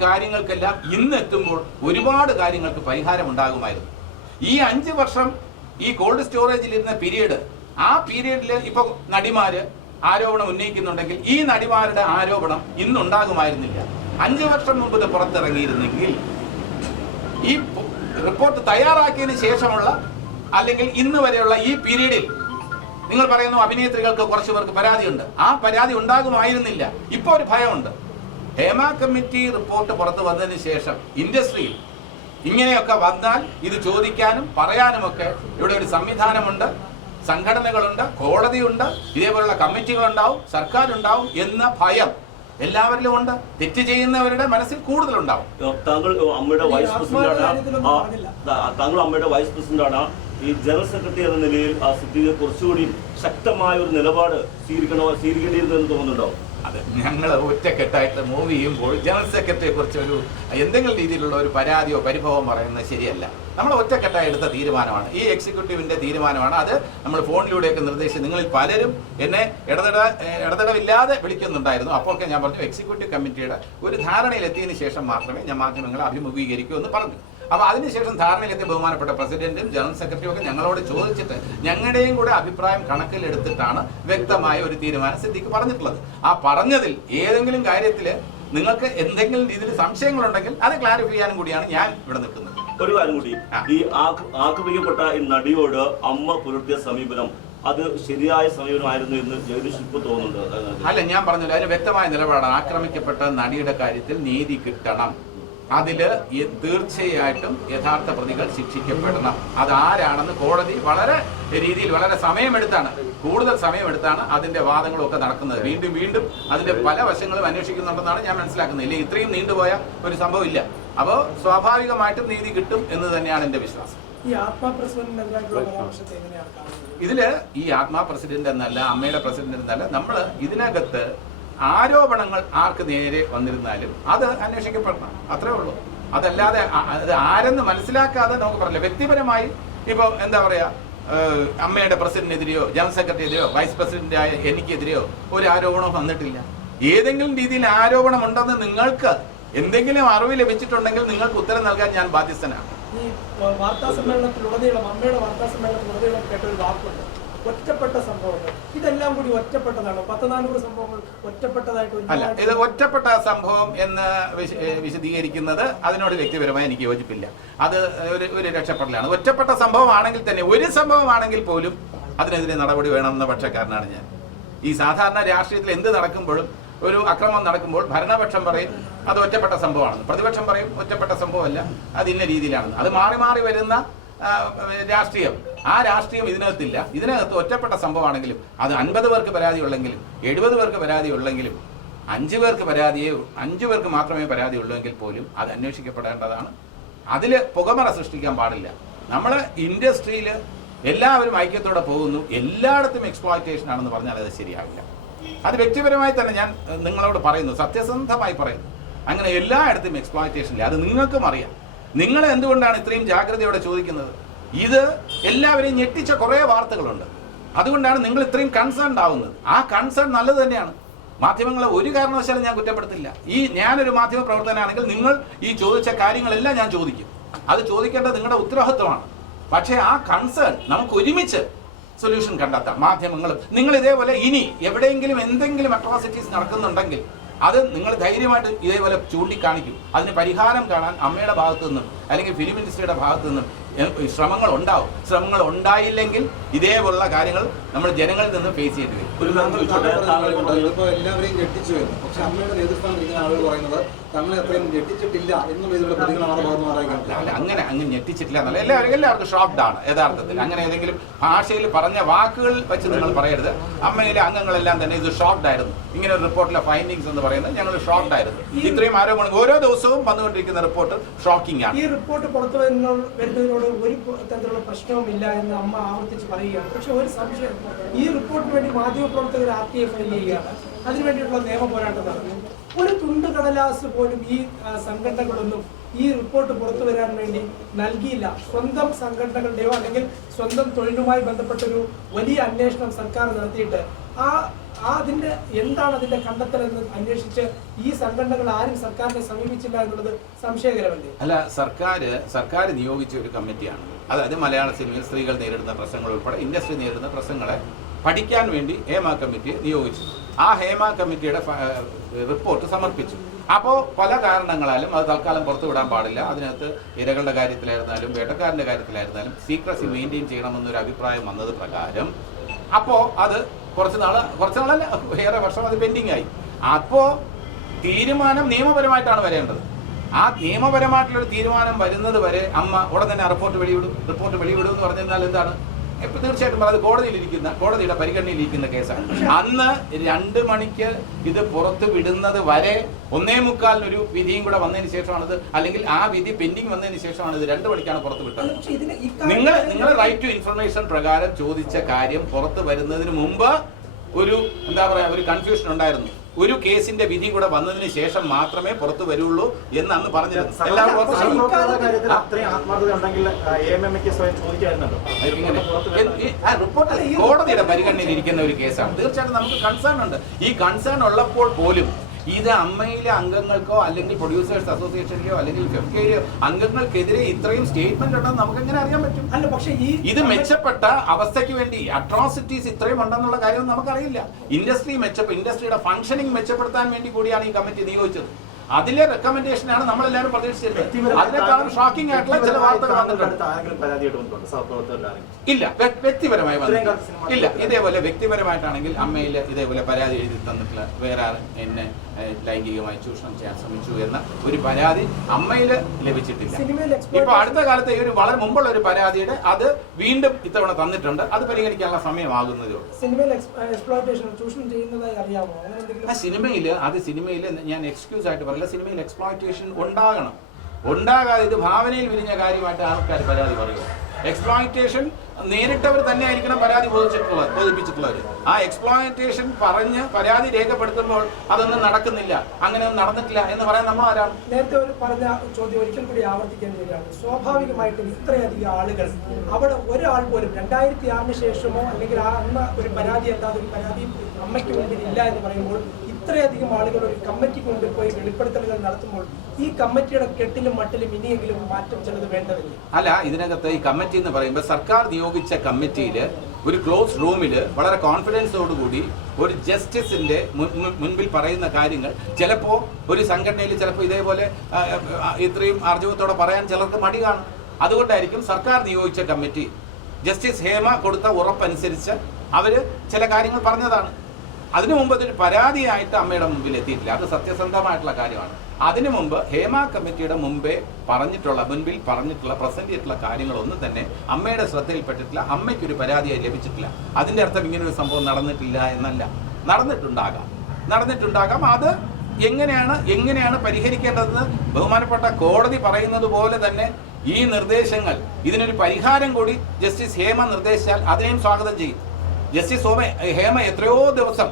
കാര്യങ്ങൾക്കെല്ലാം ഇന്ന് എത്തുമ്പോൾ ഒരുപാട് കാര്യങ്ങൾക്ക് പരിഹാരം ഉണ്ടാകുമായിരുന്നു ഈ അഞ്ച് വർഷം ഈ കോൾഡ് സ്റ്റോറേജിൽ ഇരുന്ന പീരീഡ് ആ പീരീഡിൽ ഇപ്പൊ നടിമാര് ആരോപണം ഉന്നയിക്കുന്നുണ്ടെങ്കിൽ ഈ നടിമാരുടെ ആരോപണം ഇന്നുണ്ടാകുമായിരുന്നില്ല. അഞ്ചു വർഷം മുമ്പ് ഇത് പുറത്തിറങ്ങിയിരുന്നെങ്കിൽ ഈ റിപ്പോർട്ട് തയ്യാറാക്കിയതിന് ശേഷമുള്ള അല്ലെങ്കിൽ ഇന്ന് വരെയുള്ള ഈ പീരീഡിൽ നിങ്ങൾ പറയുന്നു അഭിനേത്രികൾക്ക് കുറച്ച് പേർക്ക് പരാതിയുണ്ട്. ആ പരാതി ഉണ്ടാകുമായിരുന്നില്ല. ഇപ്പോൾ ഒരു ഭയമുണ്ട്. ഹേമ കമ്മിറ്റി റിപ്പോർട്ട് പുറത്തു വന്നതിന് ശേഷം ഇൻഡസ്ട്രിയിൽ ഇങ്ങനെയൊക്കെ വന്നാൽ ഇത് ചോദിക്കാനും പറയാനുമൊക്കെ ഇവിടെ ഒരു സംവിധാനമുണ്ട് സംഘടനകളുണ്ട് കോടതിയുണ്ട് ഇതേപോലുള്ള കമ്മിറ്റികളുണ്ടാവും സർക്കാരുണ്ടാവും എന്ന ഭയം എല്ലാവരിലും ഉണ്ട്. തെറ്റ് ചെയ്യുന്നവരുടെ മനസ്സിൽ കൂടുതലുണ്ടാവും. താങ്കൾ അമ്മയുടെ വൈസ് പ്രസിഡന്റാണ്. താങ്കൾ അമ്മയുടെ വൈസ് പ്രസിഡന്റാണ്. ഈ ജനറൽ സെക്രട്ടറി എന്ന നിലയിൽ ആ സ്ഥിതിയെ കുറച്ചുകൂടി ശക്തമായ ഒരു നിലപാട് സ്വീകരിക്കണോ സ്വീകരിക്കേണ്ടിയിരുന്നു എന്ന് തോന്നുന്നുണ്ടോ? അത് ഞങ്ങൾ ഒറ്റക്കെട്ടായിട്ട് മൂവ് ചെയ്യുമ്പോൾ ജനറൽ സെക്രട്ടറിയെ കുറിച്ച് ഒരു എന്തെങ്കിലും രീതിയിലുള്ള ഒരു പരാതിയോ പരിഭവം പറയുന്നത് ശരിയല്ല. നമ്മൾ ഒറ്റക്കെട്ടായി എടുത്ത തീരുമാനമാണ്. ഈ എക്സിക്യൂട്ടീവിന്റെ തീരുമാനമാണ്. അത് നമ്മൾ ഫോണിലൂടെയൊക്കെ നിർദ്ദേശിച്ച് നിങ്ങളിൽ പലരും എന്നെ ഇടതട ഇടതടവില്ലാതെ വിളിക്കുന്നുണ്ടായിരുന്നു. അപ്പോഴൊക്കെ ഞാൻ പറഞ്ഞു എക്സിക്യൂട്ടീവ് കമ്മിറ്റിയുടെ ഒരു ധാരണയിൽ എത്തിയതിനു ശേഷം മാത്രമേ ഞാൻ മാധ്യമങ്ങളെ അഭിമുഖീകരിക്കൂ എന്ന് പറഞ്ഞു. അപ്പൊ അതിനുശേഷം ധാരണയിലെത്തിയ ബഹുമാനപ്പെട്ട പ്രസിഡന്റും ജനറൽ സെക്രട്ടറിയും ഒക്കെ ഞങ്ങളോട് ചോദിച്ചിട്ട് ഞങ്ങളുടെയും കൂടെ അഭിപ്രായം കണക്കിലെടുത്തിട്ടാണ് വ്യക്തമായ ഒരു തീരുമാനം സിദ്ധിക്ക് പറഞ്ഞിട്ടുള്ളത്. ആ പറഞ്ഞതിൽ ഏതെങ്കിലും കാര്യത്തിൽ നിങ്ങൾക്ക് എന്തെങ്കിലും രീതിയിൽ സംശയങ്ങളുണ്ടെങ്കിൽ അത് ക്ലാരിഫൈ ചെയ്യാനും കൂടിയാണ് ഞാൻ ഇവിടെ നിൽക്കുന്നത്. ഒരു കാര്യം കൂടി ഈ ആക്ര- ആക്രമിക്കപ്പെട്ട ഈ നടിയോട് അമ്മ പുലർത്തിയ സമീപനം അത് ശരിയായ സമീപനമായിരുന്നു എന്ന് ജഗദീഷ് ഇപ്പൊ തോന്നുന്നുണ്ട്. അല്ല ഞാൻ പറഞ്ഞില്ല അതിന് വ്യക്തമായ നിലപാടാണ് ആക്രമിക്കപ്പെട്ട നടിയുടെ കാര്യത്തിൽ നീതി കിട്ടണം. അതിൽ ഈ- തീർച്ചയായിട്ടും യഥാർത്ഥ പ്രതികൾ ശിക്ഷിക്കപ്പെടണം. അതാരാണെന്ന് കോടതി വളരെ രീതിയിൽ വളരെ സമയമെടുത്താണ്. കൂടുതൽ സമയമെടുത്താണ് അതിന്റെ വാദങ്ങളൊക്കെ നടക്കുന്നത്. വീണ്ടും വീണ്ടും അതിന്റെ പല വശങ്ങളും അന്വേഷിക്കുന്നുണ്ടെന്നാണ് ഞാൻ മനസ്സിലാക്കുന്നത്. ഇല്ലെങ്കിൽ ഇത്രയും നീണ്ടുപോയ ഒരു സംഭവം ഇല്ല. അപ്പോൾ സ്വാഭാവികമായിട്ടും നീതി കിട്ടും എന്ന് തന്നെയാണ് എന്റെ വിശ്വാസം. ഇതിൽ ഈ ആത്മാ പ്രസിഡന്റ് എന്നല്ല അമ്മയുടെ പ്രസിഡന്റ് എന്നല്ല നമ്മൾ ഇതിനകത്ത് ആരോപണങ്ങൾ ആർക്ക് നേരെ വന്നിരുന്നാലും അത് അന്വേഷിക്കപ്പെടണം. അത്രേ ഉള്ളൂ. അതല്ലാതെ അത് ആരെന്ന് മനസ്സിലാക്കാതെ നമുക്ക് പറഞ്ഞില്ല വ്യക്തിപരമായി ഇപ്പോൾ എന്താ പറയാ ഏഹ്, അമ്മയുടെ പ്രസിഡന്റിനെതിരെയോ ജനറൽ സെക്രട്ടറിയെതിരെയോ വൈസ് പ്രസിഡന്റായ എനിക്കെതിരെയോ ഒരു ആരോപണം വന്നിട്ടില്ല. ഏതെങ്കിലും രീതിയിൽ ആരോപണം ഉണ്ടെന്ന് നിങ്ങൾക്ക് എന്തെങ്കിലും അറിവ് ലഭിച്ചിട്ടുണ്ടെങ്കിൽ നിങ്ങൾക്ക് ഉത്തരം നൽകാൻ ഞാൻ ബാധ്യസ്ഥനാണ്. ഈ വാർത്താ സമ്മേളനത്തിലുടനീളം അമ്മയുടെ വാർത്താ സമ്മേളനത്തിലുടനീളം കേട്ട ഒരു വാക്കുണ്ട്. ഒറ്റപ്പെട്ട സംഭവങ്ങൾ. ഇതെല്ലാം കൂടി ഒറ്റപ്പെട്ടതാണ്? പത്ത് നാനൂറ് സംഭവങ്ങൾ ഒറ്റപ്പെട്ടതായിട്ട് അല്ല ഇത് ഒറ്റപ്പെട്ട സംഭവം എന്ന് വിശ- വിശദീകരിക്കുന്നത് അതിനോട് വ്യക്തിപരമായി എനിക്ക് യോജിപ്പില്ല. അത് ഒരു ഒരു രക്ഷപ്പെടലാണ്. ഒറ്റപ്പെട്ട സംഭവമാണെങ്കിൽ തന്നെ ഒരു സംഭവമാണെങ്കിൽ പോലും അതിനെതിരെ നടപടി വേണമെന്ന പക്ഷക്കാരനാണ് ഞാൻ. ഈ സാധാരണ രാഷ്ട്രീയത്തിൽ എന്ത് നടക്കുമ്പോഴും ഒരു അക്രമം നടക്കുമ്പോൾ ഭരണപക്ഷം പറയും അത് ഒറ്റപ്പെട്ട സംഭവമാണെന്ന് പ്രതിപക്ഷം പറയും ഒറ്റപ്പെട്ട സംഭവമല്ല അത് ഇന്ന രീതിയിലാണെന്ന്. അത് മാറി മാറി വരുന്ന രാഷ്ട്രീയം. ആ രാഷ്ട്രീയം ഇതിനകത്തില്ല. ഇതിനകത്ത് ഒറ്റപ്പെട്ട സംഭവമാണെങ്കിലും അത് അൻപത് പേർക്ക് പരാതി ഉള്ളെങ്കിലും എഴുപത് പേർക്ക് പരാതി ഉള്ളെങ്കിലും അഞ്ച് പേർക്ക് പരാതിയെ അഞ്ചു പേർക്ക് മാത്രമേ പരാതി ഉള്ളൂവെങ്കിൽ പോലും അത് അന്വേഷിക്കപ്പെടേണ്ടതാണ്. അതിൽ പുകമറ സൃഷ്ടിക്കാൻ പാടില്ല. നമ്മൾ ഇൻഡസ്ട്രിയിൽ എല്ലാവരും ഐക്യത്തോടെ പോകുന്നു. എല്ലായിടത്തും എക്സ്പ്ലോയിറ്റേഷൻ ആണെന്ന് പറഞ്ഞാൽ അത് ശരിയാവില്ല. അത് വ്യക്തിപരമായി തന്നെ ഞാൻ നിങ്ങളോട് പറയുന്നു. സത്യസന്ധമായി പറയുന്നു. അങ്ങനെ എല്ലായിടത്തും എക്സ്പ്ലോയിറ്റേഷൻ ഇല്ല. അത് നിങ്ങൾക്കും അറിയാം. നിങ്ങൾ എന്തുകൊണ്ടാണ് ഇത്രയും ജാഗ്രതയോടെ ചോദിക്കുന്നത്? ഇത് എല്ലാവരെയും ഞെട്ടിച്ച കുറേ വാർത്തകളുണ്ട്. അതുകൊണ്ടാണ് നിങ്ങൾ ഇത്രയും കൺസേൺ ആവുന്നത്. ആ കൺസേൺ നല്ലത് തന്നെയാണ്. മാധ്യമങ്ങളെ ഒരു കാരണവശാലും ഞാൻ കുറ്റപ്പെടുത്തില്ല. ഈ ഞാനൊരു മാധ്യമ പ്രവർത്തനാണെങ്കിൽ നിങ്ങൾ ഈ ചോദിച്ച കാര്യങ്ങളെല്ലാം ഞാൻ ചോദിക്കും. അത് ചോദിക്കേണ്ടത് നിങ്ങളുടെ ഉത്തരവാദിത്വമാണ്. പക്ഷേ ആ കൺസേൺ നമുക്ക് ഒരുമിച്ച് സൊല്യൂഷൻ കണ്ടെത്താം മാധ്യമങ്ങളും. നിങ്ങൾ ഇതേപോലെ ഇനി എവിടെയെങ്കിലും എന്തെങ്കിലും അട്രോസിറ്റീസ് നടക്കുന്നുണ്ടെങ്കിൽ അത് നിങ്ങൾ ധൈര്യമായിട്ട് ഇതേപോലെ ചൂണ്ടിക്കാണിക്കും. അതിന് പരിഹാരം കാണാൻ അമ്മയുടെ ഭാഗത്തു നിന്നും അല്ലെങ്കിൽ ഫിലിം ഇൻഡസ്ട്രിയുടെ ഭാഗത്തു നിന്നും ശ്രമങ്ങൾ ഉണ്ടാവും ശ്രമങ്ങൾ ഉണ്ടായില്ലെങ്കിൽ ഇതേപോലുള്ള കാര്യങ്ങൾ നമ്മൾ ജനങ്ങളിൽ നിന്ന് ഫേസ് ചെയ്യേണ്ടി വരും. ഒരു എല്ലാവരെയും ഞെട്ടിച്ചു വരുന്നു. പക്ഷെ അമ്മയുടെ നേതൃത്വം ഇരിക്കുന്ന ആളുകൾ പറയുന്നത് തങ്ങളെ അത്രയും ഞെട്ടിച്ചിട്ടില്ല എന്നുള്ള അങ്ങനെ അങ്ങ് ഞെട്ടിച്ചിട്ടില്ല എന്നല്ല. എല്ലാവരും എല്ലാവർക്കും ഷോക്ക്ഡ് ആണ് യഥാർത്ഥത്തിൽ. അങ്ങനെ ഏതെങ്കിലും ഭാഷയിൽ പറഞ്ഞ വാക്കുകൾ വെച്ച് നിങ്ങൾ പറയരുത്. അമ്മയിലെ അംഗങ്ങളെല്ലാം തന്നെ ഇത് ഷോക്ക്ഡ് ആയിരുന്നു. ഇങ്ങനെ ഒരു റിപ്പോർട്ടിലെ ഫൈൻഡിങ്സ് എന്ന് പറയുന്നത് ഞങ്ങൾ ഷോക്ക്ഡ് ആയിരുന്നു. ഇത്രയും ആരോപണം ഓരോ ദിവസവും വന്നുകൊണ്ടിരിക്കുന്ന റിപ്പോർട്ട് ഷോക്കിംഗ് ആണ്. ഈ റിപ്പോർട്ട് പുറത്തു വരുന്ന വരുന്നതിനോട് ഒരു ഒരു തരത്തിലുള്ള പ്രശ്നവുമില്ല എന്ന് അമ്മ ആവർത്തിച്ച് പറയുകയാണ്. പക്ഷെ ഒരു സംശയം ഈ റിപ്പോർട്ടിന് വേണ്ടി മാധ്യമപ്രവർത്തകർ ആർ ടി എ ഫയൽ ചെയ്യുകയാണ് അതിനുവേണ്ടിയിട്ടുള്ള നിയമ പോരാട്ടം നടന്നു. ഒരു തുണ്ട് കടലാസ് പോലും ഈ സംഘടനകളൊന്നും ഈ റിപ്പോർട്ട് പുറത്തു വരാൻ വേണ്ടി നൽകിയില്ല. സ്വന്തം സംഘടനകളുടെയോ അല്ലെങ്കിൽ സ്വന്തം തൊഴിലുമായി ബന്ധപ്പെട്ടൊരു വലിയ അന്വേഷണം സർക്കാർ നടത്തിയിട്ട് ആ ആ അതിന്റെ എന്താണ് അതിന്റെ കണ്ടെത്തലെന്ന് അന്വേഷിച്ച് ഈ സംഘടനകൾ ആരും സർക്കാരിനെ സമീപിച്ചില്ല എന്നുള്ളത് സംശയകരമല്ലേ? അല്ല സർക്കാർ സർക്കാർ നിയോഗിച്ച ഒരു കമ്മിറ്റിയാണ്. അതായത് മലയാള സിനിമയിൽ സ്ത്രീകൾ നേരിടുന്ന പ്രശ്നങ്ങൾ ഉൾപ്പെടെ ഇൻഡസ്ട്രി നേരിടുന്ന പ്രശ്നങ്ങളെ പഠിക്കാൻ വേണ്ടി ഹേമ കമ്മിറ്റി നിയോഗിച്ചു. ആ ഹേമ കമ്മിറ്റിയുടെ റിപ്പോർട്ട് സമർപ്പിച്ചു. അപ്പോൾ പല കാരണങ്ങളാലും അത് തൽക്കാലം പുറത്തു വിടാൻ പാടില്ല. അതിനകത്ത് ഇരകളുടെ കാര്യത്തിലായിരുന്നാലും വേട്ടക്കാരന്റെ കാര്യത്തിലായിരുന്നാലും സീക്രസി മെയിന്റെയിൻ ചെയ്യണമെന്നൊരു അഭിപ്രായം വന്നത് പ്രകാരം അപ്പോൾ അത് കുറച്ച് നാൾ കുറച്ച് നാളല്ല ഏറെ വർഷം അത് പെൻഡിങ് ആയി. അപ്പോൾ തീരുമാനം നിയമപരമായിട്ടാണ് വരേണ്ടത്. ആ നിയമപരമായിട്ടുള്ളൊരു തീരുമാനം വരുന്നത് വരെ അമ്മ ഉടൻ തന്നെ റിപ്പോർട്ട് വെളിവിടും റിപ്പോർട്ട് വെളിവിടും എന്ന് പറഞ്ഞാൽ എന്താണ്? ഇപ്പൊ തീർച്ചയായിട്ടും അത് കോടതിയിലിരിക്കുന്ന കോടതിയുടെ പരിഗണനയിലിരിക്കുന്ന കേസാണ്. അന്ന് രണ്ട് മണിക്ക് ഇത് പുറത്ത് വിടുന്നത് വരെ ഒന്നേ മുക്കാലിനൊരു വിധിയും കൂടെ വന്നതിന് ശേഷമാണിത്. അല്ലെങ്കിൽ ആ വിധി പെൻഡിങ് വന്നതിന് ശേഷമാണ് ഇത് രണ്ട് മണിക്കാണ് പുറത്ത് വിട്ടത്. നിങ്ങൾ നിങ്ങൾ റൈറ്റ് ടു ഇൻഫർമേഷൻ പ്രകാരം ചോദിച്ച കാര്യം പുറത്ത് വരുന്നതിന് മുമ്പ് ഒരു എന്താ പറയാ ഒരു കൺഫ്യൂഷൻ ഉണ്ടായിരുന്നു. ഒരു കേസിന്റെ വിധി കൂടെ വന്നതിന് ശേഷം മാത്രമേ പുറത്തു വരുള്ളൂ എന്ന് അന്ന് പറഞ്ഞിരുന്നു. കോടതിയുടെ പരിഗണനയിൽ ഇരിക്കുന്ന ഒരു കേസാണ്. തീർച്ചയായിട്ടും നമുക്ക് കൺസേൺ ഉണ്ട്. ഈ കൺസേൺ ഉള്ളപ്പോൾ പോലും ഇത് അമ്മയിലെ അംഗങ്ങൾക്കോ അല്ലെങ്കിൽ പ്രൊഡ്യൂസേഴ്സ് അസോസിയേഷനിലോ അല്ലെങ്കിൽ ഫെഫ്കയിലെയോ അംഗങ്ങൾക്കെതിരെ ഇത്രയും സ്റ്റേറ്റ്മെന്റ് ഉണ്ടെന്ന് നമുക്ക് എങ്ങനെ അറിയാൻ പറ്റും? അല്ല പക്ഷേ ഈ ഇത് മെച്ചപ്പെട്ട അവസ്ഥയ്ക്ക് വേണ്ടി അട്രോസിറ്റീസ് ഇത്രയും ഉണ്ടെന്നുള്ള കാര്യം നമുക്കറിയില്ല. ഇൻഡസ്ട്രി മെച്ചപ്പ് ഇൻഡസ്ട്രിയുടെ ഫംഗ്ഷനിങ് മെച്ചപ്പെടുത്താൻ വേണ്ടി കൂടിയാണ് ഈ കമ്മിറ്റി നിയോഗിച്ചത്. അതിലെ റെക്കമെൻഡേഷൻ ആണ് നമ്മളെല്ലാവരും പ്രതീക്ഷിച്ചിരുന്നത്. അതിനേക്കാളും ഷോക്കിംഗ് ആയിട്ടുള്ള ചില വാർത്തകൾ വന്നിട്ടുണ്ട്. ഇല്ല വ്യക്തിപരമായി ഇല്ല ഇതേപോലെ വ്യക്തിപരമായിട്ടാണെങ്കിൽ അമ്മയിൽ ഇതേപോലെ പരാതി എഴുതി തന്നിട്ടുള്ള വേറെ ആരും എന്നെ ലൈംഗികമായി ചൂഷണം ചെയ്യാൻ ശ്രമിച്ചു എന്ന ഒരു പരാതി അമ്മയിൽ ലഭിച്ചിട്ടില്ല. ഇപ്പൊ അടുത്ത കാലത്ത് ഈ ഒരു വളരെ മുമ്പുള്ള ഒരു പരാതിയുടെ അത് വീണ്ടും ഇത്തവണ തന്നിട്ടുണ്ട്. അത് പരിഗണിക്കാനുള്ള സമയമാകുന്നതോ സിനിമയിൽ അത് സിനിമയിൽ ഞാൻ എക്സ്ക്യൂസ് ആയിട്ട് പറയില്ല സിനിമയിൽ എക്സ്പ്ലോയിറ്റേഷൻ ഉണ്ടാകണം. ഉണ്ടാകാതെ ഇത് ഭാവനയിൽ വിരിഞ്ഞ കാര്യമായിട്ട് ആൾക്കാർ പരാതി പറയുക. എക്സ്പ്ലോയിറ്റേഷൻ നേരിട്ടവർ തന്നെ ആയിരിക്കണം പരാതി ബോധിച്ചിട്ടുള്ളത് ബോധിപ്പിച്ചിട്ടുള്ളവർ ആ എക്സ്പ്ലോയിറ്റേഷൻ പറഞ്ഞ് പരാതി രേഖപ്പെടുത്തുമ്പോൾ അതൊന്നും നടക്കുന്നില്ല. അങ്ങനെ ഒന്നും നടന്നിട്ടില്ല എന്ന് പറയാൻ നമ്മൾ ആരാണ് നേരത്തെ ഒരു പറഞ്ഞ ചോദ്യം ഒരിക്കൽ കൂടി ആവർത്തിക്കേണ്ടി വരികയാണ്. സ്വാഭാവികമായിട്ടും ഇത്രയധികം ആളുകൾ അവിടെ ഒരാൾ പോലും രണ്ടായിരത്തി ആറിന് ശേഷമോ അല്ലെങ്കിൽ ആ അന്ന് ഒരു പരാതി അല്ലാതെ ഒരു പരാതി അമ്മയ്ക്ക് മുമ്പിൽ ഇല്ല എന്ന് പറയുമ്പോൾ ഇത്രയധികം ആളുകൾ ഒരു കമ്മിറ്റിക്ക് കൊണ്ടുപോയി പോയി വെളിപ്പെടുത്തലുകൾ നടത്തുമ്പോൾ ഈ കമ്മിറ്റിയുടെ കെട്ടിലും മട്ടിലും ഇനിയെങ്കിലും മാറ്റം ചിലത് വേണ്ടതില്ലേ? അല്ല ഇതിനകത്ത് ഈ കമ്മിറ്റി എന്ന് പറയുമ്പോൾ സർക്കാർ നിയോഗിച്ച കമ്മിറ്റിയിൽ ഒരു ക്ലോസ് റൂമിൽ വളരെ കോൺഫിഡൻസോടുകൂടി ഒരു ജസ്റ്റിസിന്റെ മുൻ- മുൻ- മുൻപിൽ പറയുന്ന കാര്യങ്ങൾ ചിലപ്പോൾ ഒരു സംഘടനയിൽ ചിലപ്പോൾ ഇതേപോലെ ഇത്രയും ആർജവത്തോടെ പറയാൻ ചിലർക്ക് മടി കാണും. അതുകൊണ്ടായിരിക്കും സർക്കാർ നിയോഗിച്ച കമ്മിറ്റി. ജസ്റ്റിസ് ഹേമ കൊടുത്ത ഉറപ്പനുസരിച്ച് അവർ ചില കാര്യങ്ങൾ പറഞ്ഞതാണ്. അതിനു മുമ്പ് അതൊരു പരാതിയായിട്ട് അമ്മയുടെ മുമ്പിൽ എത്തിയിട്ടില്ല. അത് സത്യസന്ധമായിട്ടുള്ള കാര്യമാണ്. അതിനു മുമ്പ് ഹേമ കമ്മിറ്റിയുടെ മുമ്പേ പറഞ്ഞിട്ടുള്ള മുൻപിൽ പറഞ്ഞിട്ടുള്ള പ്രസന്റ് ചെയ്തിട്ടുള്ള കാര്യങ്ങളൊന്നും തന്നെ അമ്മയുടെ ശ്രദ്ധയിൽപ്പെട്ടിട്ടില്ല. അമ്മയ്ക്കൊരു പരാതിയായി ലഭിച്ചിട്ടില്ല. അതിന്റെ അർത്ഥം ഇങ്ങനെ ഒരു സംഭവം നടന്നിട്ടില്ല എന്നല്ല. നടന്നിട്ടുണ്ടാകാം. നടന്നിട്ടുണ്ടാകാം. അത് എങ്ങനെയാണ് എങ്ങനെയാണ് പരിഹരിക്കേണ്ടതെന്ന് ബഹുമാനപ്പെട്ട കോടതി പറയുന്നത് പോലെ തന്നെ ഈ നിർദ്ദേശങ്ങൾ ഇതിനൊരു പരിഹാരം കൂടി ജസ്റ്റിസ് ഹേമ നിർദ്ദേശിച്ചാൽ അതിനെയും സ്വാഗതം ചെയ്യും. ജസ്റ്റിസ് സോമ ഹേമ എത്രയോ ദിവസം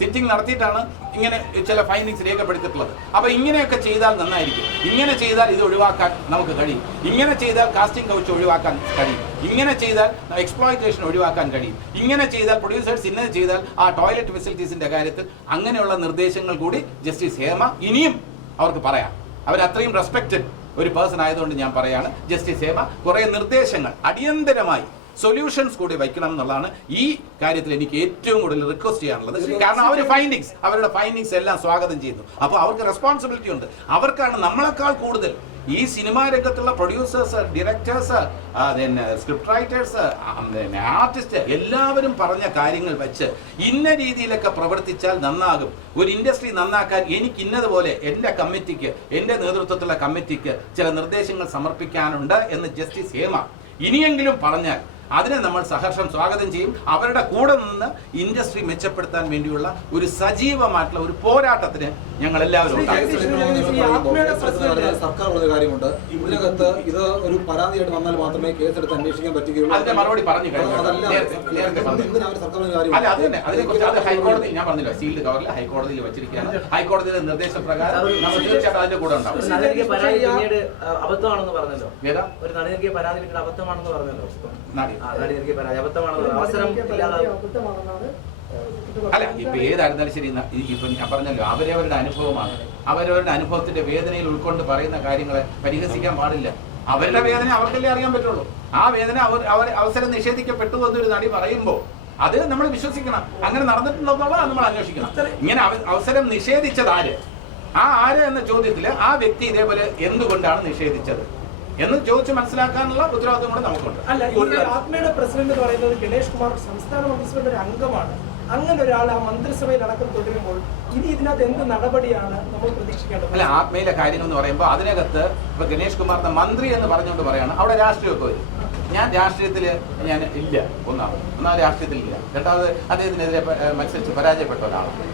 സിറ്റിംഗ് നടത്തിയിട്ടാണ് ഇങ്ങനെ ചില ഫൈൻഡിങ്സ് രേഖപ്പെടുത്തിയിട്ടുള്ളത്. അപ്പൊ ഇങ്ങനെയൊക്കെ ചെയ്താൽ നന്നായിരിക്കും. ഇങ്ങനെ ചെയ്താൽ ഇത് ഒഴിവാക്കാൻ നമുക്ക് കഴിയും. ഇങ്ങനെ ചെയ്താൽ കാസ്റ്റിംഗ് കൗച്ച് ഒഴിവാക്കാൻ കഴിയും. ഇങ്ങനെ ചെയ്താൽ എക്സ്പ്ലോയിറ്റേഷൻ ഒഴിവാക്കാൻ കഴിയും. ഇങ്ങനെ ചെയ്താൽ പ്രൊഡ്യൂസേഴ്സ് ഇന്നത് ചെയ്താൽ ആ ടോയ്ലറ്റ് ഫെസിലിറ്റീസിന്റെ കാര്യത്തിൽ അങ്ങനെയുള്ള നിർദ്ദേശങ്ങൾ കൂടി ജസ്റ്റിസ് ഹേമ ഇനിയും അവർക്ക് പറയാം. അവർ അത്രയും റെസ്പെക്റ്റഡ് ഒരു പേഴ്സൺ ആയതുകൊണ്ട് ഞാൻ പറയാണ് ജസ്റ്റിസ് ഹേമ കുറേ നിർദ്ദേശങ്ങൾ അടിയന്തരമായി സൊല്യൂഷൻസ് കൂടി വയ്ക്കണം എന്നുള്ളതാണ് ഈ കാര്യത്തിൽ എനിക്ക് ഏറ്റവും കൂടുതൽ റിക്വസ്റ്റ് ചെയ്യാനുള്ളത്. കാരണം അവർ ഫൈൻഡിങ്സ് അവരുടെ ഫൈൻഡിങ്സ് എല്ലാം സ്വാഗതം ചെയ്യുന്നു. അപ്പോൾ അവർക്ക് റെസ്പോൺസിബിലിറ്റി ഉണ്ട്. അവർക്കാണ് നമ്മളെക്കാൾ കൂടുതൽ. ഈ സിനിമാ രംഗത്തുള്ള പ്രൊഡ്യൂസേഴ്സ് ഡയറക്ടേഴ്സ് പിന്നെ സ്ക്രിപ്റ്റ് റൈറ്റേഴ്സ് പിന്നെ ആർട്ടിസ്റ്റ് എല്ലാവരും പറഞ്ഞ കാര്യങ്ങൾ വെച്ച് ഇന്ന രീതിയിലൊക്കെ പ്രവർത്തിച്ചാൽ നന്നാകും. ഒരു ഇൻഡസ്ട്രി നന്നാക്കാൻ എനിക്ക് ഇന്നതുപോലെ എന്റെ കമ്മിറ്റിക്ക് എന്റെ നേതൃത്വത്തിലുള്ള കമ്മിറ്റിക്ക് ചില നിർദ്ദേശങ്ങൾ സമർപ്പിക്കാനുണ്ട് എന്ന് ജസ്റ്റിസ് ഹേമ ഇനിയെങ്കിലും പറഞ്ഞാൽ അതിനെ നമ്മൾ സഹർഷം സ്വാഗതം ചെയ്യും. അവരുടെ കൂടെ നിന്ന് ഇൻഡസ്ട്രി മെച്ചപ്പെടുത്താൻ വേണ്ടിയുള്ള ഒരു സജീവമായിട്ടുള്ള ഒരു പോരാട്ടത്തിന് ഞങ്ങൾ എല്ലാവരും സർക്കാർ പറഞ്ഞ കാര്യമുണ്ട്. ഇതിനകത്ത് ഇത് ഒരു പരാതിയായിട്ട് വന്നാൽ മാത്രമേ കേസെടുത്ത് അന്വേഷിക്കാൻ പറ്റുകയുള്ളൂ. അതിന്റെ മറുപടി പറഞ്ഞു അല്ല അത് തന്നെ. അതിനെ കുറിച്ച് അത് ഹൈക്കോടതി ഞാൻ പറഞ്ഞില്ല? സീൽഡ് കവറിൽ ഹൈക്കോടതിയിൽ വെച്ചിരിക്കുകയാണ്. ഹൈക്കോടതിയുടെ നിർദ്ദേശപ്രകാരം നമ്മൾ തീർച്ചയായിട്ടും അതിന്റെ കൂടെ ഉണ്ടാവും. ഒരു നടി പരാതി അബദ്ധമാണെന്ന് പറഞ്ഞല്ലോ. ഒരു പരാതി പിന്നീട് അബദ്ധമാണെന്ന് പറഞ്ഞല്ലോ. അബദ്ധമാണെന്ന് അവസരം അല്ല ഇപ്പൊ ഏതായിരുന്നാലും ശരി ഇപ്പൊ ഞാൻ പറഞ്ഞല്ലോ അവരവരുടെ അനുഭവമാണ്. അവരവരുടെ അനുഭവത്തിന്റെ വേദനയിൽ ഉൾക്കൊണ്ട് പറയുന്ന കാര്യങ്ങളെ പരിഹസിക്കാൻ പാടില്ല. അവരുടെ വേദന അവർക്കല്ലേ അറിയാൻ പറ്റുള്ളൂ. ആ വേദന അവർ അവർ അവസരം നിഷേധിക്കപ്പെട്ടു എന്നൊരു നടി പറയുമ്പോൾ അത് നമ്മൾ വിശ്വസിക്കണം. അങ്ങനെ നടന്നിട്ടുണ്ടെന്നുള്ളത് നമ്മൾ അന്വേഷിക്കണം. ഇങ്ങനെ അവസരം നിഷേധിച്ചത് ആര്? ആ ആര് എന്ന ചോദ്യത്തിൽ ആ വ്യക്തി ഇതേപോലെ എന്തുകൊണ്ടാണ് നിഷേധിച്ചത്? എന്ന് ചോദിച്ച് മനസ്സിലാക്കാനുള്ള ഉത്തരവാദിത്വം കൂടെ നമുക്കുണ്ട്. അല്ല ആത്മയുടെ പ്രസിഡന്റ് എന്ന് പറയുന്നത് ഗണേഷ് കുമാർ സംസ്ഥാന മന്ത്രിസഭയുടെ ഒരു അംഗമാണ്. അങ്ങനെ ഒരാൾ ആ മന്ത്രിസഭയിൽ അടക്കം തുടരുമ്പോൾ ഇനി ഇതിനകത്ത് എന്ത് നടപടിയാണ് നമ്മൾ പ്രതീക്ഷിക്കേണ്ടത്? അല്ല ആത്മയിലെ കാര്യങ്ങൾ എന്ന് പറയുമ്പോൾ അതിനകത്ത് ഇപ്പൊ ഗണേഷ് കുമാറിന്റെ മന്ത്രി എന്ന് പറഞ്ഞുകൊണ്ട് പറയാണ് അവിടെ രാഷ്ട്രീയമൊക്കെ വരും. ഞാൻ രാഷ്ട്രീയത്തിൽ ഞാൻ ഇല്ല ഒന്നാമത്. ഒന്നാമത് രാഷ്ട്രീയത്തിൽ ഇല്ല. രണ്ടാമത് അദ്ദേഹത്തിനെതിരെ മത്സരിച്ച് പരാജയപ്പെട്ട ഒരാളാണ്.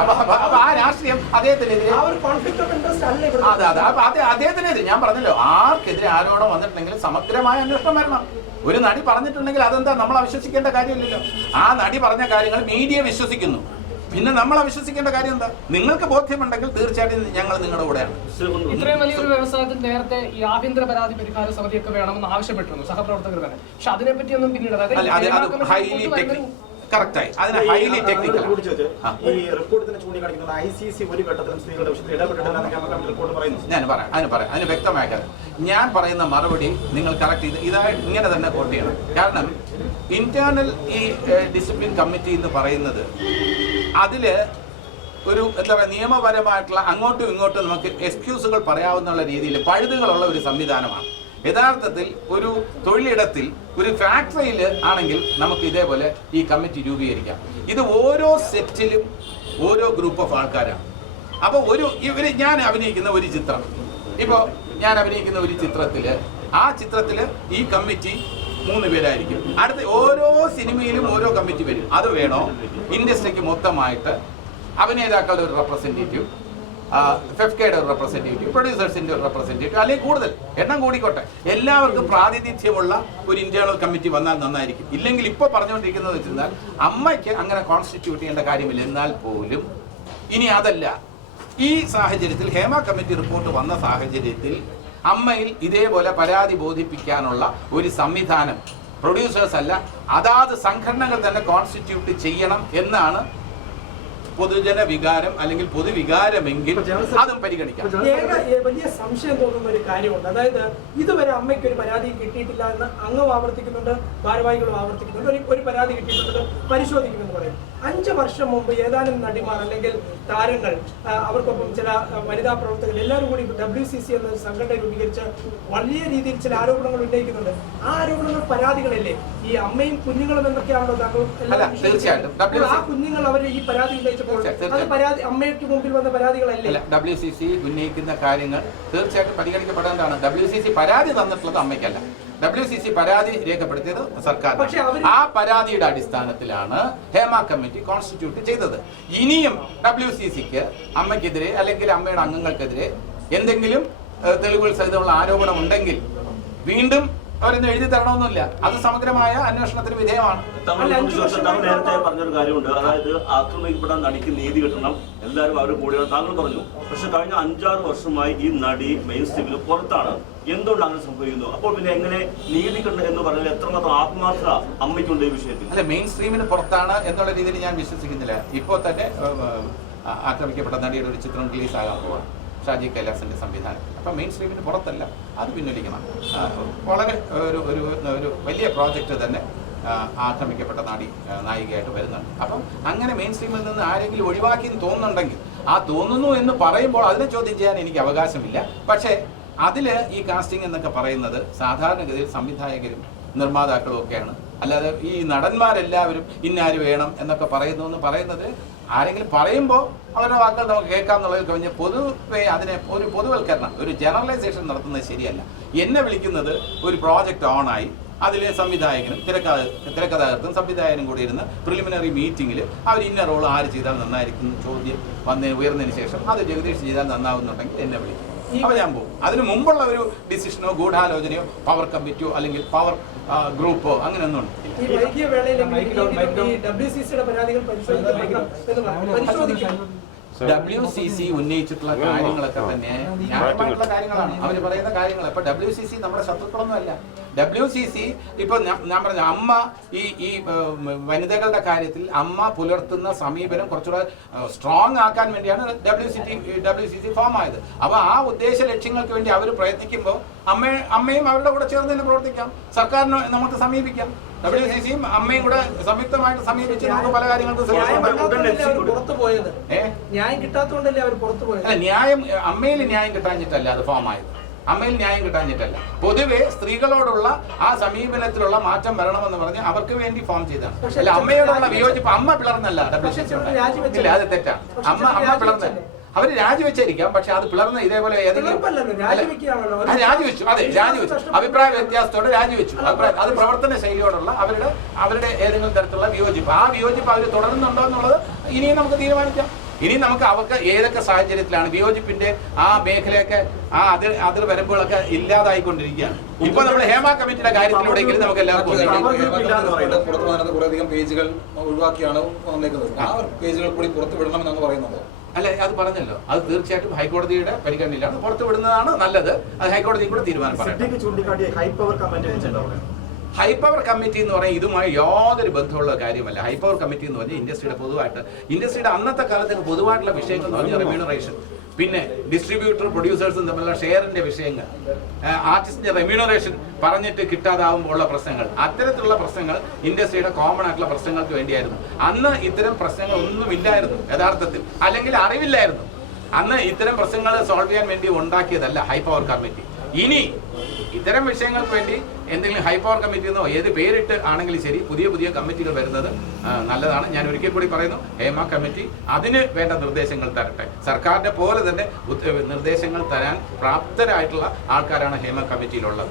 അപ്പൊ ആ രാഷ്ട്രീയം അദ്ദേഹത്തിനെതിരെ ആ ഒരു കോൺഫ്ലിക്ട് ഓഫ് ഇൻട്രസ്റ്റ് അല്ല അതെ അതെ. അപ്പൊ അത് അദ്ദേഹത്തിനെതിരെ ഞാൻ പറഞ്ഞല്ലോ ആർക്കെതിരെ ആരോടോ വന്നിട്ടുണ്ടെങ്കിൽ സമഗ്രമായ അന്വേഷണം വരണം. ഒരു നടി പറഞ്ഞിട്ടുണ്ടെങ്കിൽ അതെന്താ? നമ്മൾ അവിശ്വസിക്കേണ്ട കാര്യമില്ലല്ലോ. ആ നടി പറഞ്ഞ കാര്യങ്ങൾ മീഡിയ വിശ്വസിക്കുന്നു. പിന്നെ നമ്മൾ അവിശ്വസിക്കേണ്ട കാര്യം എന്താ? നിങ്ങൾക്ക് ബോധ്യമുണ്ടെങ്കിൽ തീർച്ചയായിട്ടും ഞങ്ങൾ നിങ്ങളുടെ കൂടെയാണ്. ഇത്രയും വലിയൊരു വ്യവസായത്തിൽ നേരത്തെ ഈ ആഭ്യന്തര പരാതി പരിഹാര സമിതിയൊക്കെ വേണമെന്ന് ആവശ്യപ്പെട്ടിരുന്നു സഹപ്രവർത്തകർ തന്നെ. പക്ഷെ അതിനെപ്പറ്റിയൊന്നും പിന്നീട് അതായത് ഹൈലി കറക്റ്റായി അതിന് ഹൈലി ടെക്നിക്കൽ. ഈ റിപ്പോർട്ട് തന്നെ ചൂണ്ടിക്കാണിക്കുന്നത് ഐ സി സി ഒരു ഘട്ടത്തിലും സ്ത്രീകളുടെ വിഷയത്തിൽ ഇടപെട്ടിട്ടില്ല എന്ന് കേരള കമ്മിറ്റി റിപ്പോർട്ട് പറയുന്നു. ഞാൻ പറയാം അതിന് പറയാം. അതിന് വ്യക്തമാക്കാൻ ഞാൻ പറയുന്ന മറുപടി നിങ്ങൾ കറക്റ്റ് ചെയ്ത് ഇതായിട്ട് ഇങ്ങനെ തന്നെ കോട്ട് ചെയ്യണം. കാരണം ഇന്റേണൽ ഈ ഡിസിപ്ലിൻ കമ്മിറ്റി എന്ന് പറയുന്നത് അതിൽ ഒരു എന്താ പറയുക നിയമപരമായിട്ടുള്ള അങ്ങോട്ടും ഇങ്ങോട്ടും നമുക്ക് എക്സ്ക്യൂസുകൾ പറയാവുന്ന രീതിയിൽ പഴുതുകളുള്ള ഒരു സംവിധാനമാണ്. യഥാർത്ഥത്തിൽ ഒരു തൊഴിലിടത്തിൽ ഒരു ഫാക്ടറിയിൽ ആണെങ്കിൽ നമുക്ക് ഇതേപോലെ ഈ കമ്മിറ്റി രൂപീകരിക്കാം. ഇത് ഓരോ സെറ്റിലും ഓരോ ഗ്രൂപ്പ് ഓഫ് ആൾക്കാരാണ്. അപ്പോൾ ഒരു ഇവർ ഞാൻ അഭിനയിക്കുന്ന ഒരു ചിത്രം. ഇപ്പോൾ ഞാൻ അഭിനയിക്കുന്ന ഒരു ചിത്രത്തിൽ ആ ചിത്രത്തിൽ ഈ കമ്മിറ്റി മൂന്ന് പേരായിരിക്കും. അടുത്ത ഓരോ സിനിമയിലും ഓരോ കമ്മിറ്റി വരും. അത് വേണോ? ഇൻഡസ്ട്രിക്ക് മൊത്തമായിട്ട് അഭിനേതാക്കളുടെ ഒരു റെപ്രസെന്റേറ്റീവ് ഫെഫ്കയുടെ ഒരു റെപ്രസെന്റേറ്റീവ് പ്രൊഡ്യൂസേഴ്സിന്റെ ഒരു റെപ്രസെന്റേറ്റീവ് അല്ലെങ്കിൽ കൂടുതൽ എണ്ണം കൂടിക്കോട്ടെ. എല്ലാവർക്കും പ്രാതിനിധ്യമുള്ള ഒരു ഇന്റേണൽ കമ്മിറ്റി വന്നാൽ നന്നായിരിക്കും. ഇല്ലെങ്കിൽ ഇപ്പോൾ പറഞ്ഞുകൊണ്ടിരിക്കുന്നത് വെച്ചാൽ അമ്മയ്ക്ക് അങ്ങനെ കോൺസ്റ്റിറ്റ്യൂട്ട് ചെയ്യേണ്ട കാര്യമില്ല. എന്നാൽ പോലും ഇനി അതല്ല. ഈ സാഹചര്യത്തിൽ ഹേമ കമ്മിറ്റി റിപ്പോർട്ട് വന്ന സാഹചര്യത്തിൽ അമ്മയിൽ ഇതേപോലെ പരാതി ബോധിപ്പിക്കാനുള്ള ഒരു സംവിധാനം പ്രൊഡ്യൂസേഴ്സ് അല്ല അതാത് സംഘടനകൾ തന്നെ കോൺസ്റ്റിറ്റ്യൂട്ട് ചെയ്യണം എന്നാണ് പൊതുജന വികാരം അല്ലെങ്കിൽ പൊതുവികാരമെങ്കിൽ അതും പരിഗണിക്കാം. വലിയ സംശയം തോന്നുന്ന ഒരു കാര്യമുണ്ട്. അതായത് ഇതുവരെ അമ്മയ്ക്ക് ഒരു പരാതി കിട്ടിയിട്ടില്ല എന്ന് അങ്ങും ആവർത്തിക്കുന്നുണ്ട് ഭാരവാഹികളും ആവർത്തിക്കുന്നുണ്ട്. ഒരു പരാതി കിട്ടിയിട്ടുണ്ട് പരിശോധിക്കുമെന്ന് പറയും. അഞ്ച് വർഷം മുമ്പ് ഏതാനും നടിമാർ അല്ലെങ്കിൽ താരങ്ങൾ അവർക്കൊപ്പം ചില വനിതാ പ്രവർത്തകർ എല്ലാവരും കൂടി ഡബ്ല്യു സി സി എന്ന സംഘടന രൂപീകരിച്ച് വലിയ രീതിയിൽ ചില ആരോപണങ്ങൾ ഉന്നയിക്കുന്നുണ്ട്. ആ ആരോപണങ്ങൾ പരാതികളല്ലേ? ഈ അമ്മയും കുഞ്ഞുങ്ങളും എന്നൊക്കെയാണല്ലോ താങ്കൾ തീർച്ചയായിട്ടും. ആ കുഞ്ഞുങ്ങൾ അവർ ഈ പരാതി പരാതി അമ്മയ്ക്ക് മുമ്പിൽ വന്ന പരാതികളല്ലേ? ഡബ്ല്യു സി സി ഉന്നയിക്കുന്ന കാര്യങ്ങൾ തീർച്ചയായിട്ടും പരിഗണിക്കപ്പെടേണ്ടതാണ്. ഡബ്ല്യു സി സി പരാതി തന്നിട്ടുള്ളത് അമ്മയ്ക്കല്ല. ഡബ്ല്യു സി സി പരാതി രേഖപ്പെടുത്തിയത് സർക്കാർ ആ പരാതിയുടെ അടിസ്ഥാനത്തിലാണ് ഹേമ കമ്മിറ്റി കോൺസ്റ്റിറ്റ്യൂട്ട് ചെയ്തത്. ഇനിയും ഡബ്ല്യു സി സിക്ക് അമ്മയ്ക്കെതിരെ അല്ലെങ്കിൽ അമ്മയുടെ അംഗങ്ങൾക്കെതിരെ എന്തെങ്കിലും തെളിവുകൾ സഹിതമുള്ള ആരോപണം ഉണ്ടെങ്കിൽ വീണ്ടും അവരൊന്നും എഴുതി തരണമെന്നില്ല. അത് സമഗ്രമായ അന്വേഷണത്തിന് വിധേയമാണ്. നേരത്തെ പറഞ്ഞൊരു കാര്യമുണ്ട്. അതായത് ആക്രമിക്കപ്പെട്ട നടിക്ക് നീതി കിട്ടണം. എല്ലാവരും അവരുടെ കൂടെയാണ്. താങ്കൾ പറഞ്ഞു. പക്ഷെ കഴിഞ്ഞ അഞ്ചാറ് വർഷമായി ഈ നടി മെയിൻ സ്ട്രീമിൽ പുറത്താണ്. എന്തുകൊണ്ട് അങ്ങനെ സംഭവിക്കുന്നു? അപ്പോൾ പിന്നെ എങ്ങനെ നീതി കിട്ടണം എന്ന് പറഞ്ഞാൽ എത്രമാത്രം ആത്മാർത്ഥത അമ്മയ്ക്കുണ്ട് ഈ വിഷയത്തിൽ? അല്ല മെയിൻ സ്ട്രീമിന് പുറത്താണ് എന്നുള്ള രീതിയിൽ ഞാൻ വിശ്വസിക്കുന്നില്ല. ഇപ്പോൾ തന്നെ ആക്രമിക്കപ്പെട്ട നടിയുടെ ഒരു ചിത്രം റിലീസ് ആകാൻ പോവാണ്. ഷാജി കൈലാസിന്റെ സംവിധാനം. അപ്പം മെയിൻ സ്ട്രീമിന് പുറത്തല്ല അത് പിൻവലിക്കണം ആ, വളരെ ഒരു ഒരു ഒരു വലിയ പ്രോജക്റ്റ് തന്നെ ആക്രമിക്കപ്പെട്ട നടി നായികയായിട്ട് വരുന്നുണ്ട്. അപ്പം അങ്ങനെ മെയിൻ സ്ട്രീമിൽ നിന്ന് ആരെങ്കിലും ഒഴിവാക്കി എന്ന് തോന്നുന്നുണ്ടെങ്കിൽ ആ തോന്നുന്നു എന്ന് പറയുമ്പോൾ അതിനെ ചോദ്യം ചെയ്യാൻ എനിക്ക് അവകാശമില്ല. പക്ഷേ അതിൽ ഈ കാസ്റ്റിംഗ് എന്നൊക്കെ പറയുന്നത് സാധാരണഗതിയിൽ സംവിധായകരും നിർമ്മാതാക്കളും ഒക്കെയാണ്. അല്ലാതെ ഈ നടന്മാരെല്ലാവരും ഇന്നാര് വേണം എന്നൊക്കെ പറയുന്നു എന്ന് പറയുന്നത് ആരെങ്കിലും പറയുമ്പോൾ അവരുടെ വാക്കുകൾ നമുക്ക് കേൾക്കാം എന്നുള്ളതിൽ കവിഞ്ഞ് പൊതുവെ അതിനെ ഒരു പൊതുവൽക്കരണം ഒരു ജനറലൈസേഷൻ നടത്തുന്നത് ശരിയല്ല. എന്നെ വിളിക്കുന്നത് ഒരു പ്രോജക്റ്റ് ഓണായി അതിലെ സംവിധായകനും തിരക്കഥ തിരക്കഥാകൃത്തും സംവിധായകനും കൂടി ഇരുന്ന് പ്രിലിമിനറി മീറ്റിംഗിൽ അവർ ഇന്ന റോൾ ആര് ചെയ്താൽ നന്നായിരിക്കും ചോദ്യം വന്ന് ഉയർന്നതിന് ശേഷം അത് ജഗദീഷ് ചെയ്താൽ നന്നാവുന്നുണ്ടെങ്കിൽ എന്നെ വിളിക്കും. അപ്പൊ ഞാൻ പോകും. അതിന് മുമ്പുള്ള ഒരു ഡിസിഷനോ ഗൂഢാലോചനയോ പവർ കമ്മിറ്റിയോ അല്ലെങ്കിൽ പവർ ഗ്രൂപ്പോ അങ്ങനെ ഒന്നും ഈ വൈകിയ വേളയിൽ ഈ ഡബ്ല്യു സി സിയുടെ പരാതികൾ ഡബ്ല്യു സി സി ഉന്നയിച്ചിട്ടുള്ള കാര്യങ്ങളൊക്കെ തന്നെ ന്യായമായിട്ടുള്ള കാര്യങ്ങളാണ്. അവർ പറയുന്ന കാര്യങ്ങൾ ഇപ്പൊ ഡബ്ല്യു സി സി നമ്മുടെ ശത്രുക്കളൊന്നും അല്ല. ഡബ്ല്യു സി സി ഇപ്പൊ ഞാൻ പറഞ്ഞ അമ്മ ഈ ഈ വനിതകളുടെ കാര്യത്തിൽ അമ്മ പുലർത്തുന്ന സമീപനം കുറച്ചുകൂടെ സ്ട്രോങ് ആക്കാൻ വേണ്ടിയാണ് W C T W C C form ആയത്. അപ്പൊ ആ ഉദ്ദേശ ലക്ഷ്യങ്ങൾക്ക് വേണ്ടി അവർ പ്രയത്നിക്കുമ്പോൾ അമ്മ അമ്മയും അവരുടെ കൂടെ ചേർന്ന് തന്നെ പ്രവർത്തിക്കാം. സർക്കാരിനെ നമുക്ക് സമീപിക്കാം. ഡബ്ല്യു സി സിയും അമ്മയും കൂടെ സംയുക്തമായിട്ട് സമീപിച്ച് നമുക്ക് പല കാര്യങ്ങൾക്കും പുറത്തു പോയത്. ന്യായം കിട്ടാത്തതുകൊണ്ടല്ലേ അവർ പുറത്തു പോയത്? അല്ല ന്യായം അമ്മയിൽ ന്യായം കിട്ടാഞ്ഞിട്ടല്ല അത് ഫോം ആയത്. അമ്മയിൽ ന്യായം കിട്ടാഞ്ഞിട്ടല്ല. പൊതുവെ സ്ത്രീകളോടുള്ള ആ സമീപനത്തിലുള്ള മാറ്റം വരണമെന്ന് പറഞ്ഞ് അവർക്ക് വേണ്ടി ഫോം ചെയ്തതാണ്. അല്ല അമ്മയോടുള്ള വിയോജിപ്പ് അമ്മ പിളർന്നല്ല. ഇല്ല അത് തെറ്റാണ് അമ്മ അമ്മ പിളർന്ന അവർ രാജിവെച്ചായിരിക്കാം പക്ഷെ അത് പിളർന്ന് ഇതേപോലെ രാജിവെച്ചു. അതെ രാജിവെച്ചു. അഭിപ്രായ വ്യത്യാസത്തോടെ രാജിവെച്ചു. അഭിപ്രായം അത് പ്രവർത്തന ശൈലിയോടുള്ള അവരുടെ അവരുടെ ഏതെങ്കിലും തരത്തിലുള്ള വിയോജിപ്പ്. ആ വിയോജിപ്പ് അവർ തുടരുന്നുണ്ടോ എന്നുള്ളത് ഇനിയും നമുക്ക് തീരുമാനിക്കാം. ഇനി നമുക്ക് അവർക്ക് ഏതൊക്കെ സാഹചര്യത്തിലാണ് വിയോജിപ്പിന്റെ ആ മേഖലയൊക്കെ ആ അതിർ അതിർ വരമ്പുകളൊക്കെ ഇല്ലാതായിക്കൊണ്ടിരിക്കുകയാണ് ഇപ്പൊ നമ്മൾ ഹേമ കമ്മിറ്റിയുടെ കാര്യത്തിലൂടെയെങ്കിലും നമുക്ക് എല്ലാവർക്കും കുറേയധികം പേജുകൾ ഒഴിവാക്കിയാണ് വന്നേക്കുന്നത്. ആ പേജുകൾ കൂടി പുറത്തു വിടണമെന്നാണ് പറയുന്നത് അല്ല? അത് പറഞ്ഞല്ലോ. അത് തീർച്ചയായിട്ടും ഹൈക്കോടതിയുടെ പരിഗണനയിലാണ്. പുറത്തു വിടുന്നതാണ് നല്ലത്. അത് ഹൈക്കോടതിയും കൂടെ തീരുമാനം ഹൈപ്പവർ കമ്മിറ്റി എന്ന് പറഞ്ഞാൽ ഇതുമായി യാതൊരു ബന്ധമുള്ള കാര്യമല്ല. ഹൈ പവർ കമ്മിറ്റി എന്ന് പറഞ്ഞാൽ ഇൻഡസ്ട്രിയുടെ പൊതുവായിട്ട്. ഇൻഡസ്ട്രിയുടെ അന്നത്തെ കാലത്ത് പൊതുവായിട്ടുള്ള വിഷയങ്ങൾ എന്ന് പറഞ്ഞാൽ റെമ്യൂണറേഷൻ പിന്നെ ഡിസ്ട്രിബ്യൂട്ടർ പ്രൊഡ്യൂസേഴ്സും തമ്മിലുള്ള ഷെയറിന്റെ വിഷയങ്ങൾ. ആർട്ടിസ്റ്റിന്റെ റെമ്യൂണറേഷൻ പറഞ്ഞിട്ട് കിട്ടാതാവുമ്പോൾ ഉള്ള പ്രശ്നങ്ങൾ. അത്തരത്തിലുള്ള പ്രശ്നങ്ങൾ ഇൻഡസ്ട്രിയുടെ കോമൺ ആയിട്ടുള്ള പ്രശ്നങ്ങൾക്ക് വേണ്ടിയായിരുന്നു. അന്ന് ഇത്തരം പ്രശ്നങ്ങൾ ഒന്നും ഇല്ലായിരുന്നു യഥാർത്ഥത്തിൽ. അല്ലെങ്കിൽ അറിവില്ലായിരുന്നു. അന്ന് ഇത്തരം പ്രശ്നങ്ങൾ സോൾവ് ചെയ്യാൻ വേണ്ടി ഉണ്ടാക്കിയതല്ല ഹൈ പവർ കമ്മിറ്റി ഇനി ഇത്തരം വിഷയങ്ങൾക്ക് വേണ്ടി എന്തെങ്കിലും ഹൈ പവർ കമ്മിറ്റി എന്നോ ഏത് പേരിട്ട് ആണെങ്കിലും ശരി പുതിയ പുതിയ കമ്മിറ്റികൾ വരുന്നത് നല്ലതാണ്. ഞാൻ ഒരിക്കൽ കൂടി പറയുന്നു ഹേമ കമ്മിറ്റി അതിന് വേണ്ട നിർദ്ദേശങ്ങൾ തരട്ടെ. സർക്കാരിന്റെ പോലെ തന്നെ നിർദ്ദേശങ്ങൾ തരാൻ പ്രാപ്തരായിട്ടുള്ള ആൾക്കാരാണ് ഹേമ കമ്മിറ്റിയിലുള്ളത്.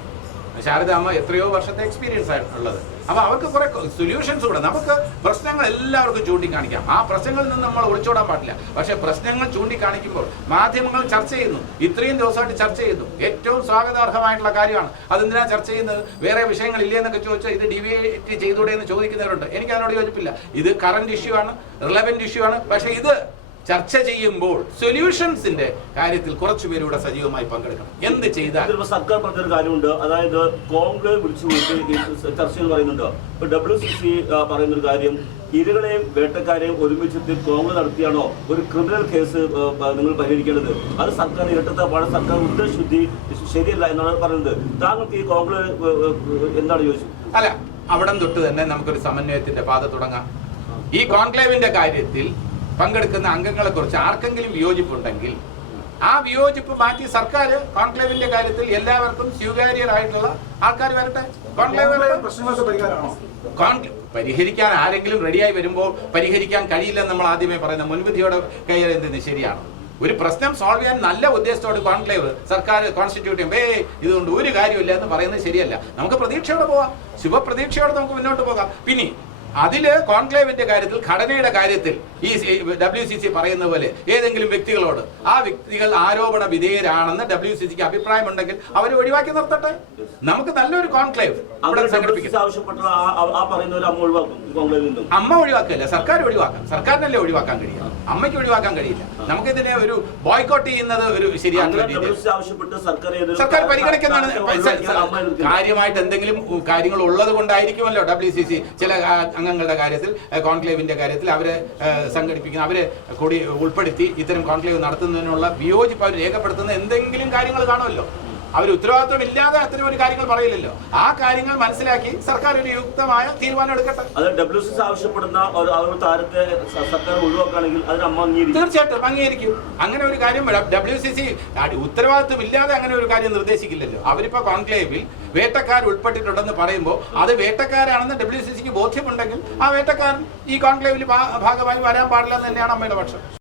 ശാരദാമ്മ എത്രയോ വർഷത്തെ എക്സ്പീരിയൻസ് ആയിട്ടുള്ളത്. അപ്പൊ അവർക്ക് കുറെ സൊല്യൂഷൻസ് കൂടെ. നമുക്ക് പ്രശ്നങ്ങൾ എല്ലാവർക്കും ചൂണ്ടിക്കാണിക്കാം. ആ പ്രശ്നങ്ങളിൽ നിന്ന് നമ്മൾ ഒളിച്ചോടാൻ പാടില്ല. പക്ഷേ പ്രശ്നങ്ങൾ ചൂണ്ടിക്കാണിക്കുമ്പോൾ മാധ്യമങ്ങൾ ചർച്ച ചെയ്യുന്നു. ഇത്രയും ദിവസമായിട്ട് ചർച്ച ചെയ്യുന്നു. ഏറ്റവും സ്വാഗതാർഹമായിട്ടുള്ള കാര്യമാണ്. അതെന്തിനാ ചർച്ച ചെയ്യുന്നത്? വേറെ വിഷയങ്ങൾ ഇല്ലേ എന്നൊക്കെ ചോദിച്ചാൽ ഇത് ഡിബേറ്റ് ചെയ്തൂടെ എന്ന് ചോദിക്കുന്നവരുണ്ട്. എനിക്ക് അതിനോട് യോജിപ്പില്ല. ഇത് കറന്റ് ഇഷ്യൂ ആണ് റിലവന്റ് ഇഷ്യൂ ആണ്. പക്ഷെ ഇത് ചർച്ച ചെയ്യുമ്പോൾ സൊല്യൂഷൻസിന്റെ കാര്യത്തിൽ കുറച്ചുപേരൂടെ സജീവമായി പങ്കെടുക്കണം. എന്ത് ചെയ്താൽ? സർക്കാർ പറഞ്ഞൊരു കാര്യമുണ്ട്. അതായത് കോൺഗ്രസ് വിളിച്ചു ചർച്ച എന്ന് പറയുന്നുണ്ട്. ഡബ്ല്യു സി സി പറയുന്നൊരു കാര്യം ഇരകളെയും വേട്ടക്കാരെയും ഒരുമിച്ചിട്ട് കോൺഗ്രസ് നടത്തിയാണോ? ഒരു ക്രിമിനൽ കേസ് നിങ്ങൾ പരിഹരിക്കേണ്ടത്. അത് സർക്കാർ ഇരട്ടത്താപ്പാണ് സർക്കാർ ഉദ്ദേശശുദ്ധി ശരിയല്ല എന്നാണ് പറയുന്നത്. താങ്കൾക്ക് ഈ കോൺഗ്രസ് എന്താണ് ചോദിച്ചത് അല്ല അവിടം തൊട്ട് തന്നെ നമുക്കൊരു സമന്വയത്തിന്റെ പാത തുടങ്ങാം. ഈ കോൺക്ലേവിന്റെ കാര്യത്തിൽ പങ്കെടുക്കുന്ന അംഗങ്ങളെ കുറിച്ച് ആർക്കെങ്കിലും വിയോജിപ്പുണ്ടെങ്കിൽ ആ വിയോജിപ്പ് മാറ്റി സർക്കാർ കോൺക്ലേവിന്റെ കാര്യത്തിൽ എല്ലാവർക്കും സ്വീകാര്യരായിട്ടുള്ള ആൾക്കാർ വരട്ടെ. കോൺക്ലേവ് പരിഹരിക്കാൻ ആരെങ്കിലും റെഡിയായി വരുമ്പോൾ പരിഹരിക്കാൻ കഴിയില്ലെന്ന് നമ്മൾ ആദ്യമേ പറയുന്ന മുൻവിധിയോടെ കൈകാര്യം ശരിയാണ്. ഒരു പ്രശ്നം സോൾവ് ചെയ്യാൻ നല്ല ഉദ്ദേശത്തോട് കോൺക്ലേവ് സർക്കാർ കോൺസ്റ്റിറ്റ്യൂട്ട് ചെയ്യുമ്പോൾ ഏയ് ഇതുകൊണ്ട് ഒരു കാര്യമില്ല എന്ന് പറയുന്നത് ശരിയല്ല. നമുക്ക് പ്രതീക്ഷയോടെ പോവാം. ശുഭപ്രതീക്ഷയോടെ നമുക്ക് മുന്നോട്ട് പോകാം. പിന്നെ അതിൽ കോൺക്ലേവിന്റെ കാര്യത്തിൽ ഘടനയുടെ കാര്യത്തിൽ ഈ ഡബ്ല്യു സി സി പറയുന്ന പോലെ ഏതെങ്കിലും വ്യക്തികളോട് ആ വ്യക്തികൾ ആരോപണ വിധേയരാണെന്ന് ഡബ്ല്യു സി സിക്ക് അഭിപ്രായം ഉണ്ടെങ്കിൽ അവരെ ഒഴിവാക്കി നിർത്തട്ടെ. നമുക്ക് നല്ലൊരു കോൺക്ലേവ് അവിടെ അമ്മ ഒഴിവാക്കില്ല സർക്കാർ ഒഴിവാക്കാം. സർക്കാരിനല്ലേ ഒഴിവാക്കാൻ കഴിയില്ല അമ്മയ്ക്ക് ഒഴിവാക്കാൻ കഴിയില്ല. നമുക്കിതിനെ ഒരു ബോയ്ക്കോട്ട് ചെയ്യുന്നത് ഒരു ശരിയാണ് സർക്കാർ പരിഗണിക്കുന്നതാണ്. കാര്യമായിട്ട് എന്തെങ്കിലും കാര്യങ്ങൾ ഉള്ളത് കൊണ്ടായിരിക്കുമല്ലോ ഡബ്ല്യു സി സി ചില അംഗങ്ങളുടെ കാര്യത്തിൽ കോൺക്ലേവിന്റെ കാര്യത്തിൽ അവരെ സംഘടിപ്പിക്കുന്ന അവരെ കൂടി ഉൾപ്പെടുത്തി ഇത്തരം കോൺക്ലേവ് നടത്തുന്നതിനുള്ള വിയോജിപ്പ് അവർ രേഖപ്പെടുത്തുന്ന എന്തെങ്കിലും കാര്യങ്ങൾ കാണുമല്ലോ. അവർ ഉത്തരവാദിത്വം ഇല്ലാതെ അത്തരം ഒരു കാര്യങ്ങൾ പറയില്ലല്ലോ. ആ കാര്യങ്ങൾ മനസ്സിലാക്കി സർക്കാർ ഒരു യുക്തമായ തീരുമാനം എടുക്കട്ടെ. അത് ഡബ്ല്യു സി ആവശ്യപ്പെടുന്ന ഒരു താരത്തെ സർക്കാർ ഒഴിവാക്കുകയാണെങ്കിൽ അതിന് അമ്മ അംഗീകരിക്കും. തീർച്ചയായിട്ടും അംഗീകരിക്കും. അങ്ങനെ ഒരു കാര്യം ഡബ്ല്യു സി സി ഉത്തരവാദിത്വം ഇല്ലാതെ അങ്ങനെ ഒരു കാര്യം നിർദ്ദേശിക്കില്ലല്ലോ. അവരിപ്പോ കോൺക്ലേവിൽ വേട്ടക്കാർ ഉൾപ്പെട്ടിട്ടുണ്ടെന്ന് പറയുമ്പോൾ അത് വേട്ടക്കാരാണെന്ന് ഡബ്ല്യു സി സിക്ക് ബോധ്യമുണ്ടെങ്കിൽ ആ വേട്ടക്കാരൻ ഈ കോൺക്ലേവിൽ ഭാഗമായി വരാൻ പാടില്ല എന്ന് തന്നെയാണ് അമ്മയുടെ പക്ഷം.